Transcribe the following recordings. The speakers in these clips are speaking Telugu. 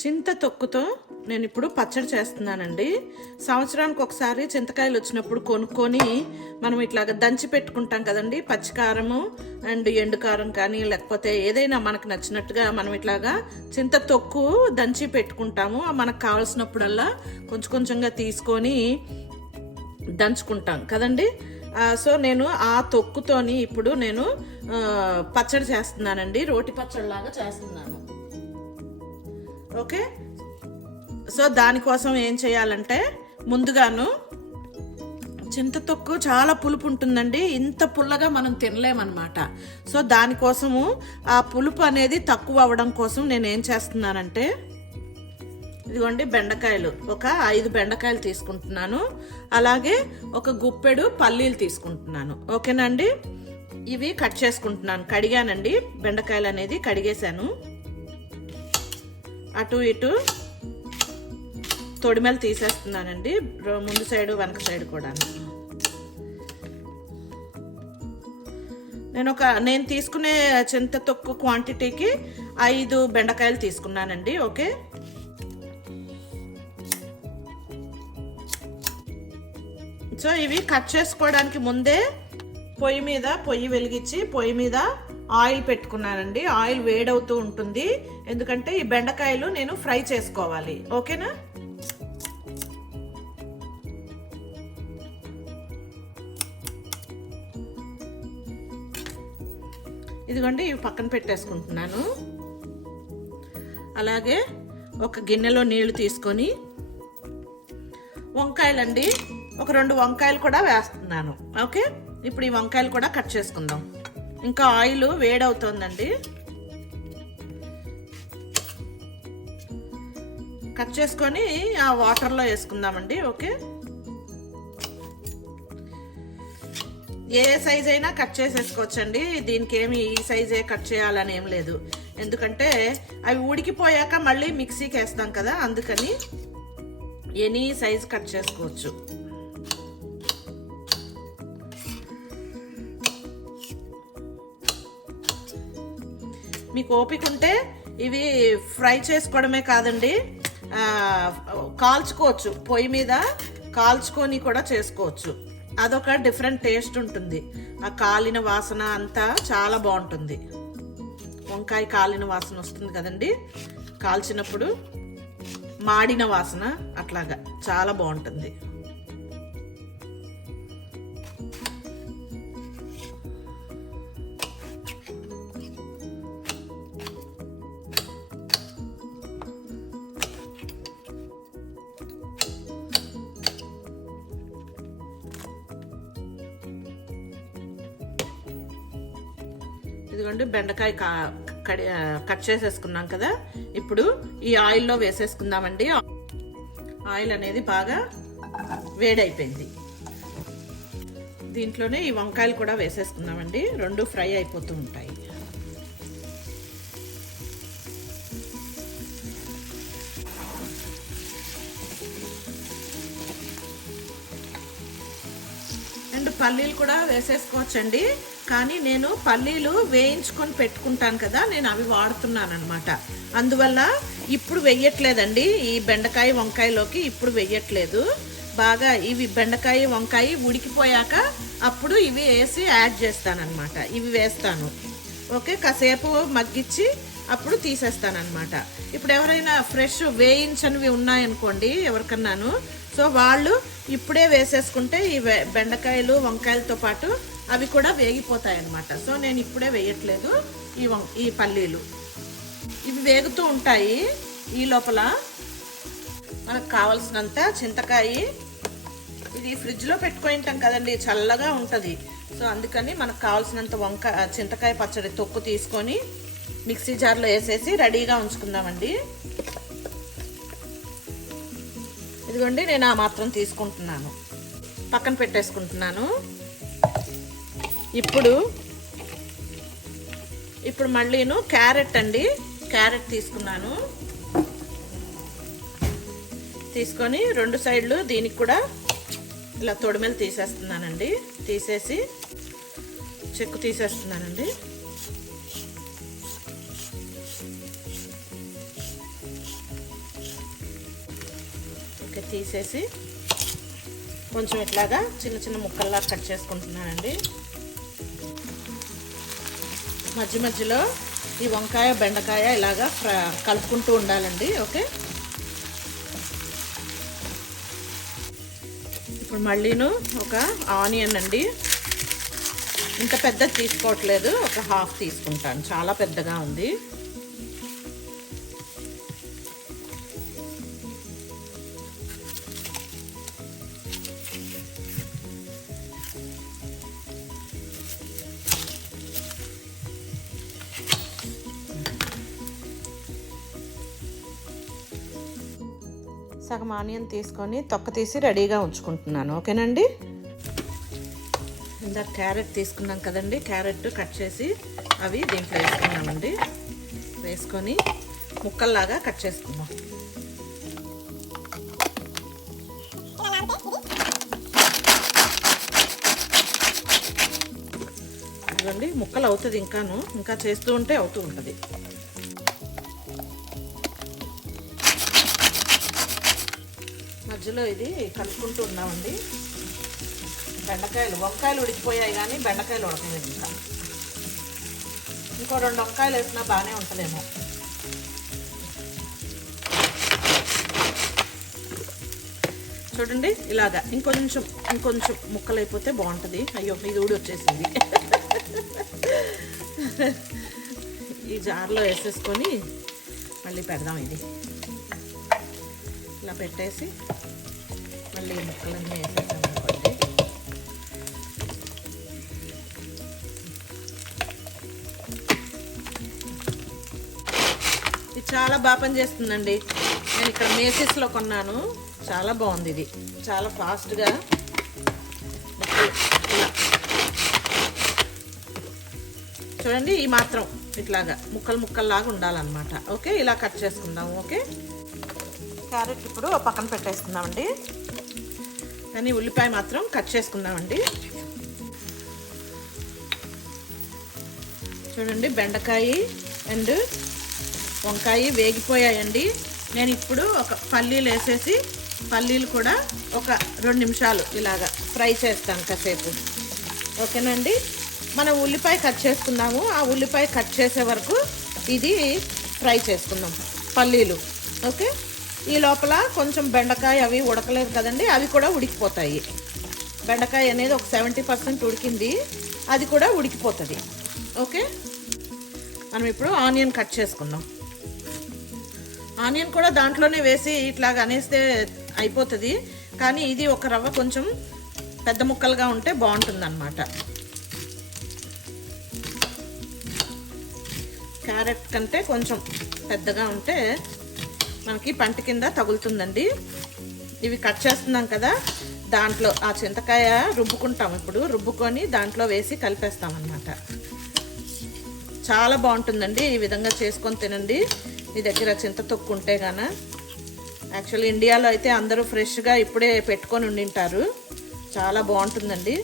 చింత తొక్కుతో నేను ఇప్పుడు పచ్చడి చేస్తున్నానండి. సంవత్సరానికి ఒకసారి చింతకాయలు వచ్చినప్పుడు కొనుక్కొని మనం ఇట్లాగా దంచి పెట్టుకుంటాం కదండి. పచ్చికారము అండ్ ఎండుకారం కానీ లేకపోతే ఏదైనా మనకు నచ్చినట్టుగా మనం ఇట్లాగా చింత తొక్కు దంచి పెట్టుకుంటాము. మనకు కావాల్సినప్పుడల్లా కొంచెం కొంచెంగా తీసుకొని దంచుకుంటాం కదండి. సో నేను ఆ తొక్కుతోని ఇప్పుడు నేను పచ్చడి చేస్తున్నానండి. రోటి పచ్చడిలాగా చేస్తున్నాను. ఓకే, సో దానికోసం ఏం చేయాలంటే ముందుగాను చింత తొక్కు చాలా పులుపు ఉంటుందండి. ఇంత పుల్లగా మనం తినలేమన్నమాట. సో దానికోసము ఆ పులుపు అనేది తక్కువ అవ్వడం కోసం నేను ఏం చేస్తున్నానంటే ఇదిగోండి బెండకాయలు, ఒక 5 బెండకాయలు తీసుకుంటున్నాను. అలాగే ఒక గుప్పెడు పల్లీలు తీసుకుంటున్నాను. ఓకేనండి, ఇవి కట్ చేసుకుంటున్నాను. కడిగానండి, బెండకాయలు అనేది కడిగేశాను. అటు ఇటు తొడిమెలు తీసేస్తున్నానండి, ముందు సైడు వెనక సైడ్ కూడా. నేను తీసుకునే చింత తొక్కు క్వాంటిటీకి 5 బెండకాయలు తీసుకున్నానండి. ఓకే, సో ఇవి కట్ చేసుకోవడానికి ముందే పొయ్యి వెలిగించి పొయ్యి మీద ఆయిల్ పెట్టుకున్నానండి. ఆయిల్ వేడవుతూ ఉంటుంది, ఎందుకంటే ఈ బెండకాయలు నేను ఫ్రై చేసుకోవాలి. ఓకేనా, ఇదిగోండి ఇవి పక్కన పెట్టేసుకుంటున్నాను. అలాగే ఒక గిన్నెలో నీళ్లు తీసుకొని వంకాయలండి, ఒక 2 వంకాయలు కూడా వేస్తున్నాను. ఓకే, ఇప్పుడు ఈ వంకాయలు కూడా కట్ చేసుకుందాం. ఇంకా ఆయిల్ వేడవుతోందండి, కట్ చేసుకొని ఆ వాటర్లో వేసుకుందామండి. ఓకే, ఏ సైజ్ అయినా కట్ చేసేసుకోవచ్చండి. దీనికి ఏమి ఈ సైజే కట్ చేయాలని ఏం లేదు, ఎందుకంటే అవి ఉడికిపోయాక మళ్ళీ మిక్సీకి వేస్తాం కదా, అందుకని ఎనీ సైజ్ కట్ చేసుకోవచ్చు. మీకు ఓపిక ఉంటే ఇవి ఫ్రై చేసుకోవడమే కాదండి, కాల్చుకోవచ్చు. పొయ్యి మీద కాల్చుకొని కూడా చేసుకోవచ్చు. అదొక డిఫరెంట్ టేస్ట్ ఉంటుంది. ఆ కాలిన వాసన అంతా చాలా బాగుంటుంది. వంకాయ కాలిన వాసన వస్తుంది కదండి, కాల్చినప్పుడు మాడిన వాసన అట్లాగా చాలా బాగుంటుంది. ఇదిగోండి బెండకాయ కట్ చేసేసుకున్నాం కదా, ఇప్పుడు ఈ ఆయిల్లో వేసేసుకుందామండి. ఆయిల్ అనేది బాగా వేడైపోయింది. దీంట్లోనే ఈ వంకాయలు కూడా వేసేసుకుందామండి, 2 ఫ్రై అయిపోతూ ఉంటాయి. అండ్ పల్లీలు కూడా వేసేసుకోవచ్చండి, కానీ నేను పల్లీలు వేయించుకొని పెట్టుకుంటాను కదా, నేను అవి వాడుతున్నాను అనమాట. అందువల్ల ఇప్పుడు వెయ్యట్లేదండి ఈ బెండకాయ వంకాయలోకి, ఇప్పుడు వెయ్యట్లేదు. బాగా ఇవి బెండకాయ వంకాయ ఉడికిపోయాక అప్పుడు ఇవి వేసి యాడ్ చేస్తానన్నమాట. ఇవి వేస్తాను. ఓకే, కాసేపు మగ్గించి అప్పుడు తీసేస్తానన్నమాట. ఇప్పుడు ఎవరైనా ఫ్రెష్ వేయించనివి ఉన్నాయనుకోండి ఎవరికన్నాను, సో వాళ్ళు ఇప్పుడే వేసేసుకుంటే ఈ బెండకాయలు వంకాయలతో పాటు అవి కూడా వేగిపోతాయి అన్నమాట. సో నేను ఇప్పుడే వేయట్లేదు ఈ పల్లీలు. ఇవి వేగుతూ ఉంటాయి. ఈ లోపల మనకు కావలసినంత చింతకాయ, ఇది ఫ్రిడ్జ్లో పెట్టుకొని ఉంటాం కదండి, చల్లగా ఉంటుంది. సో అందుకని మనకు కావాల్సినంత చింతకాయ పచ్చడి తొక్కు తీసుకొని మిక్సీ జార్లో వేసేసి రెడీగా ఉంచుకుందామండి. ఇదిగోండి నేను ఆ మాత్రం తీసుకుంటున్నాను, పక్కన పెట్టేసుకుంటున్నాను. ఇప్పుడు మళ్ళీను క్యారెట్ అండి, క్యారెట్ తీసుకున్నాను. తీసుకొని 2 సైడ్లు దీనికి కూడా ఇలా తొడిమెలు తీసేస్తున్నానండి. తీసేసి చెక్కు తీసేస్తున్నానండి. ఓకే, తీసేసి కొంచెం ఇట్లాగా చిన్న చిన్న ముక్కల్లా కట్ చేసుకుంటున్నానండి. మధ్య మధ్యలో ఈ వంకాయ బెండకాయ ఇలాగా కలుపుకుంటూ ఉండాలండి. ఓకే, ఇప్పుడు మళ్ళీను ఒక ఆనియన్ అండి, ఇంత పెద్దది తీసుకోవట్లేదు, ఒక హాఫ్ తీసుకుంటాను, చాలా పెద్దగా ఉంది. సగం ఆనియన్ తీసుకొని తొక్క తీసి రెడీగా ఉంచుకుంటున్నాను. ఓకేనండి. ఇందాక క్యారెట్ తీసుకున్నాం కదండి, క్యారెట్ కట్ చేసి అవి దీంట్లో వేసుకున్నామండి. వేసుకొని ముక్కల్లాగా కట్ చేసుకున్నాం. ఇవ్వండి, ముక్కలు అవుతుంది, ఇంకా చేస్తూ ఉంటే అవుతూ ఉంటుంది. మధ్యలో ఇది కలుపుకుంటూ ఉన్నామండి. వంకాయలు ఉడికిపోయాయి కానీ బెండకాయలు ఉడకలేదు. ఇంకో 2 వంకాయలు వేసినా బాగానే ఉంటుందేమో. చూడండి, ఇలాగా ఇంకొంచెం ముక్కలు అయిపోతే బాగుంటుంది. అయ్యో, ఇది ఊడి వచ్చేసింది. ఈ జార్లో వేసేసుకొని మళ్ళీ పెడదాం. ఇది ఇలా పెట్టేసి మళ్ళీ ముక్కలన్నీ వేసేసాం అనుకోండి. ఇది చాలా బాగా పనిచేస్తుందండి. నేను ఇక్కడ మేసిస్లో కొన్నాను, చాలా బాగుంది. ఇది చాలా ఫాస్ట్గా చూడండి, ఈ మాత్రం ఇట్లాగా ముక్కల్లాగా ఉండాలన్నమాట. ఓకే, ఇలా కట్ చేసుకుందాము. ఓకే, క్యారెట్ ఇప్పుడు పక్కన పెట్టేసుకుందామండి. కానీ ఉల్లిపాయ మాత్రం కట్ చేసుకుందామండి. చూడండి, బెండకాయ అండ్ వంకాయ వేగిపోయాయండి. నేను ఇప్పుడు ఒక పల్లీలు వేసేసి పల్లీలు కూడా ఒక 2 నిమిషాలు ఇలాగా ఫ్రై చేస్తాను కాసేపు. ఓకేనండి. మనం ఉల్లిపాయ కట్ చేసుకుందాము. ఆ ఉల్లిపాయ కట్ చేసే వరకు ఇది ఫ్రై చేసుకుందాం, పల్లీలు. ఓకే, ఈ లోపల కొంచెం బెండకాయ అవి ఉడకలేదు కదండి, అవి కూడా ఉడికిపోతాయి. బెండకాయ అనేది ఒక 70% ఉడికింది, అది కూడా ఉడికిపోతుంది. ఓకే, మనం ఇప్పుడు ఆనియన్ కట్ చేసుకుందాం. ఆనియన్ కూడా దాంట్లోనే వేసి ఇట్లాగా అనేస్తే అయిపోతుంది. కానీ ఇది ఒక రవ్వ కొంచెం పెద్ద ముక్కలుగా ఉంటే బాగుంటుంది అన్నమాట. క్యారెట్ కంటే కొంచెం పెద్దగా ఉంటే మనకి పంట కింద తగులుతుందండి. ఇవి కట్ చేస్తున్నాం కదా, దాంట్లో ఆ చింతకాయ రుబ్బుకుంటాం. ఇప్పుడు రుబ్బుకొని దాంట్లో వేసి కలిపేస్తాం అన్నమాట. చాలా బాగుంటుందండి. ఈ విధంగా చేసుకొని తినండి. మీ దగ్గర చింత తొక్కు ఉంటే గాన. యాక్చువల్లీ ఇండియాలో అయితే అందరూ ఫ్రెష్గా ఇప్పుడే పెట్టుకొని ఉండింటారు. చాలా బాగుంటుందండి.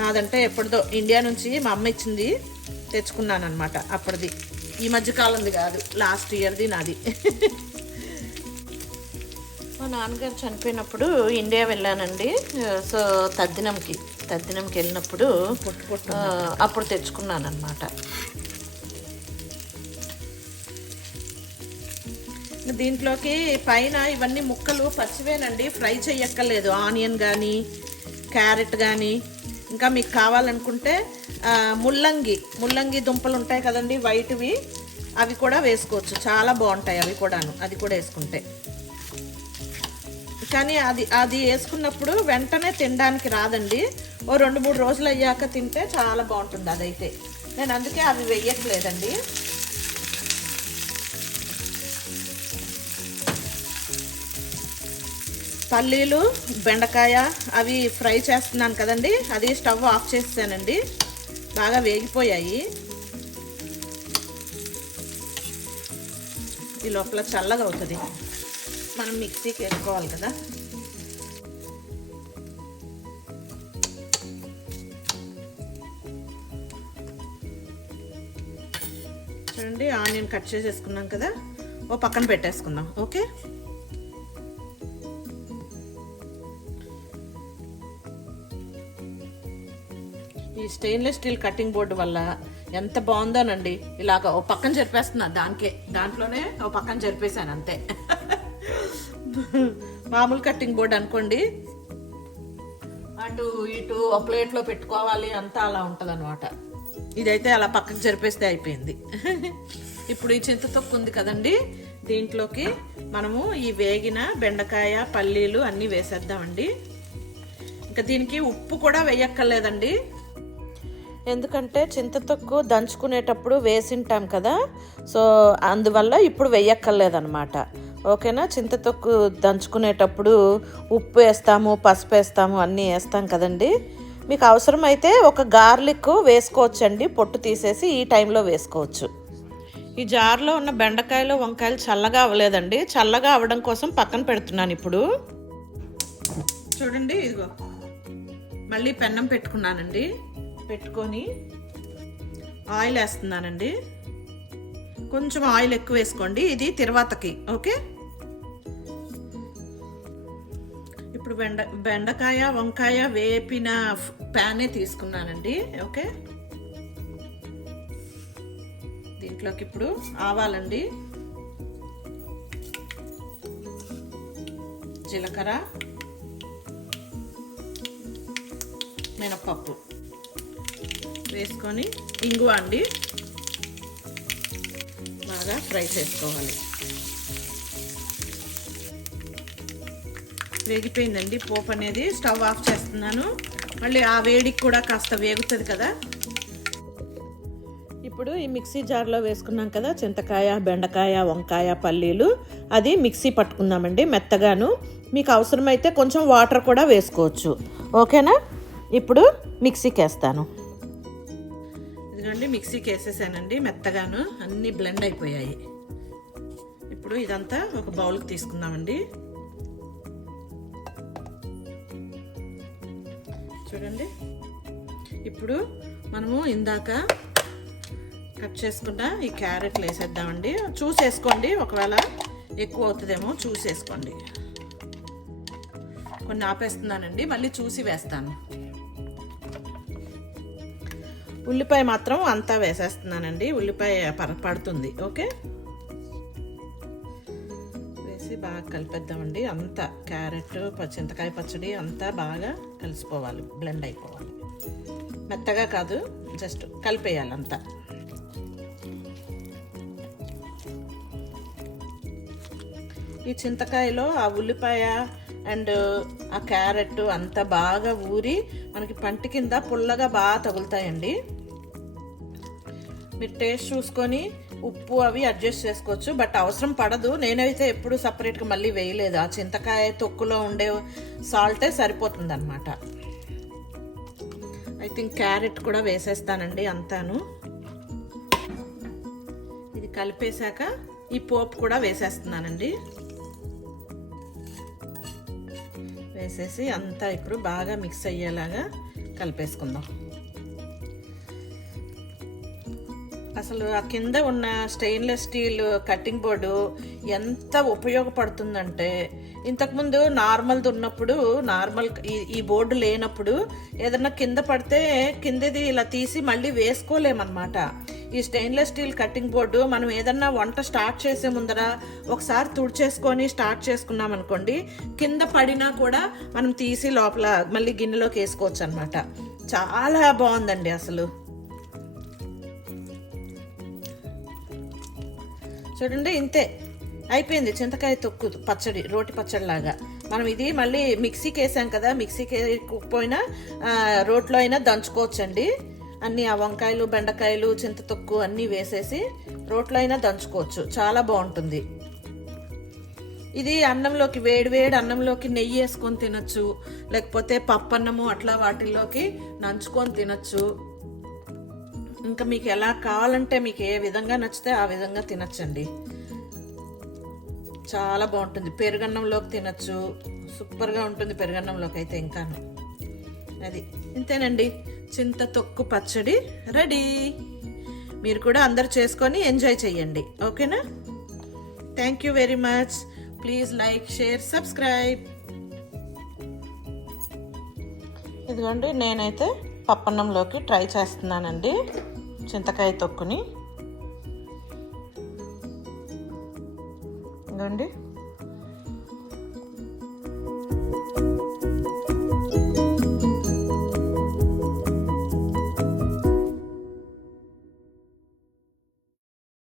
నాదంటే ఎప్పటిదో ఇండియా నుంచి మా అమ్మ ఇచ్చింది, తెచ్చుకున్నాను అనమాట. అప్పటిది, ఈ మధ్యకాలంది కాదు, లాస్ట్ ఇయర్ది నాది. మా నాన్నగారు చనిపోయినప్పుడు ఇండియా వెళ్ళానండి. సో తద్దినంకి వెళ్ళినప్పుడు అప్పుడు తెచ్చుకున్నాను అనమాట. దీంట్లోకి పైన ఇవన్నీ ముక్కలు పచ్చివేనండి, ఫ్రై చెయ్యక్కర్లేదు. ఆనియన్ కానీ క్యారెట్ కానీ, ఇంకా మీకు కావాలనుకుంటే ముల్లంగి దుంపలు ఉంటాయి కదండి, వైట్వి, అవి కూడా వేసుకోవచ్చు. చాలా బాగుంటాయి అవి కూడాను, అది కూడా వేసుకుంటే. కానీ అది వేసుకున్నప్పుడు వెంటనే తినడానికి రాదండి. ఓ 2-3 రోజులు అయ్యాక తింటే చాలా బాగుంటుంది అదైతే. నేను అందుకే అవి వేయట్లేదండి. పల్లీలు బెండకాయ అవి ఫ్రై చేస్తున్నాను కదండి, అది స్టవ్ ఆఫ్ చేసానండి. బాగా వేగిపోయాయి. ఈ లోపల చల్లగా అవుతుంది, మనం మిక్సీకి వేసుకోవాలి కదా. చూడండి, ఆనియన్ కట్ చేసేసుకున్నాం కదా, ఓ పక్కన పెట్టేసుకుందాం. ఓకే, ఈ స్టెయిన్లెస్ స్టీల్ కటింగ్ బోర్డు వల్ల ఎంత బాగుందోనండి. ఇలాగ ఓ పక్కన జరిపేస్తున్నా, దాంట్లోనే ఓ పక్కన జరిపేశాను అంతే. మామూలు కటింగ్ బోర్డు అనుకోండి, అటు ఇటు ఒక ప్లేట్లో పెట్టుకోవాలి, అంతా అలా ఉంటుంది అనమాట. ఇదైతే అలా పక్కకు జరిపేస్తే అయిపోయింది. ఇప్పుడు ఈ చింతతొక్కు ఉంది కదండి, దీంట్లోకి మనము ఈ వేగిన బెండకాయ పల్లీలు అన్నీ వేసేద్దామండి. ఇంకా దీనికి ఉప్పు కూడా వేయక్కర్లేదండి, ఎందుకంటే చింతతొక్కు దంచుకునేటప్పుడు వేసింటాం కదా, సో అందువల్ల ఇప్పుడు వేయక్కర్లేదన్నమాట. ఓకేనా, చింతతొక్కు దంచుకునేటప్పుడు ఉప్పు వేస్తాము, పసుపు వేస్తాము, అన్నీ వేస్తాం కదండి. మీకు అవసరమైతే ఒక గార్లిక్ వేసుకోవచ్చండి, పొట్టు తీసేసి ఈ టైంలో వేసుకోవచ్చు. ఈ జార్లో ఉన్న బెండకాయలు వంకాయలు చల్లగా అవ్వలేదండి, చల్లగా అవ్వడం కోసం పక్కన పెడుతున్నాను. ఇప్పుడు చూడండి, ఇదిగో మళ్ళీ పెన్నం పెట్టుకున్నానండి, పెట్టుకొని ఆయిల్ వేస్తున్నానండి. కొంచెం ఆయిల్ ఎక్కువ వేసుకోండి, ఇది తిరువాతకి. ఓకే, ఇప్పుడు బెండకాయ వంకాయ వేపిన ప్యానే తీసుకున్నానండి. ఓకే, దీంట్లోకి ఇప్పుడు ఆవాలండి, జీలకర్ర, మినపప్పు వేసుకొని ఇంగువ అండి బాగా ఫ్రై చేసుకోవాలి. వేగిపోయిందండి పోపు అనేది, స్టవ్ ఆఫ్ చేస్తున్నాను. మళ్ళీ ఆ వేడికి కూడా కాస్త వేగుతుంది కదా. ఇప్పుడు ఈ మిక్సీ జార్లో వేసుకున్నాం కదా చింతకాయ, బెండకాయ, వంకాయ, పల్లీలు, అది మిక్సీ పట్టుకుందామండి మెత్తగాను. మీకు అవసరమైతే కొంచెం వాటర్ కూడా వేసుకోవచ్చు. ఓకేనా, ఇప్పుడు మిక్సీకి వేస్తాను. ఇదిగోండి మిక్సీకి వేసేసానండి, మెత్తగాను అన్నీ బ్లెండ్ అయిపోయాయి. ఇప్పుడు ఇదంతా ఒక బౌల్కి తీసుకుందామండి. చూడండి, ఇప్పుడు మనము ఇందాక కట్ చేసుకున్న ఈ క్యారెట్లు వేసేద్దామండి. చూసేసుకోండి, ఒకవేళ ఎక్కువ అవుతుందేమో చూసేసుకోండి. కొన్ని ఆపేస్తున్నానండి, మళ్ళీ చూసి వేస్తాను. ఉల్లిపాయ మాత్రం అంతా వేసేస్తున్నానండి, ఉల్లిపాయ పడుతుంది. ఓకే, వేసి బాగా కలిపేద్దామండి. అంతా క్యారెట్ చింతకాయ పచ్చడి అంతా బాగా కలిసిపోవాలి, బ్లెండ్ అయిపోవాలి. మెత్తగా కాదు, జస్ట్ కలిపేయాలి అంతా. ఈ చింతకాయలో ఆ ఉల్లిపాయ అండ్ ఆ క్యారెట్ అంతా బాగా ఊరి మనకి పంటి కింద పుల్లగా బాగా తగులుతాయండి. మీరు టేస్ట్ చూసుకొని ఉప్పు అవి అడ్జస్ట్ చేసుకోవచ్చు, బట్ అవసరం పడదు. నేనైతే ఎప్పుడు సపరేట్గా మళ్ళీ వేయలేదు, ఆ చింతకాయ తొక్కులో ఉండే సాల్టే సరిపోతుంది అనమాట. ఐ థింక్ క్యారెట్ కూడా వేసేస్తానండి అంతాను. ఇది కలిపేశాక ఈ పోపు కూడా వేసేస్తున్నానండి. వేసేసి అంతా ఇప్పుడు బాగా మిక్స్ అయ్యేలాగా కలిపేసుకుందాం. అసలు ఆ కింద ఉన్న స్టెయిన్లెస్ స్టీల్ కటింగ్ బోర్డు ఎంత ఉపయోగపడుతుందంటే, ఇంతకుముందు నార్మల్ది ఉన్నప్పుడు, ఈ బోర్డు లేనప్పుడు ఏదన్నా కింద పడితే కిందది ఇలా తీసి మళ్ళీ వేసుకోలేమన్నమాట. ఈ స్టెయిన్లెస్ స్టీల్ కటింగ్ బోర్డు మనం ఏదన్నా వంట స్టార్ట్ చేసే ముందర ఒకసారి తుడిచేసుకొని స్టార్ట్ చేసుకున్నాం అనుకోండి, కింద పడినా కూడా మనం తీసి లోపల మళ్ళీ గిన్నెలోకి వేసుకోవచ్చు అనమాట. చాలా బాగుందండి అసలు. చూడండి, ఇంతే అయిపోయింది చింతకాయ తొక్కు పచ్చడి, రోటి పచ్చడి లాగా. మనం ఇది మళ్ళీ మిక్సీకి వేసాం కదా, మిక్సీకి వేయకపోయినా రోట్లో అయినా దంచుకోవచ్చండి. అన్నీ ఆ వంకాయలు, బెండకాయలు, చింతతొక్కు అన్నీ వేసేసి రోట్లో అయినా దంచుకోవచ్చు, చాలా బాగుంటుంది. ఇది అన్నంలోకి, వేడి అన్నంలోకి నెయ్యి వేసుకొని తినచ్చు, లేకపోతే పప్పన్నము అట్లా వాటిల్లోకి నంచుకొని తినచ్చు. ఇంకా మీకు ఎలా కావాలంటే, మీకు ఏ విధంగా నచ్చితే ఆ విధంగా తినచ్చండి. చాలా బాగుంటుంది, పెరుగన్నంలోకి తినచ్చు, సూపర్గా ఉంటుంది పెరుగన్నంలోకి అయితే ఇంకాను. అది ఇంతేనండి, చింతతొక్కు పచ్చడి రెడీ. మీరు కూడా అందరు చేసుకొని ఎంజాయ్ చేయండి. ఓకేనా? Thank you very much. Please like, share, subscribe. ఇదిగోండి, నేనైతే పప్పన్నంలోకి ట్రై చేస్తున్నానండి చింతకాయ తొక్కుని. ఇదిగోండి.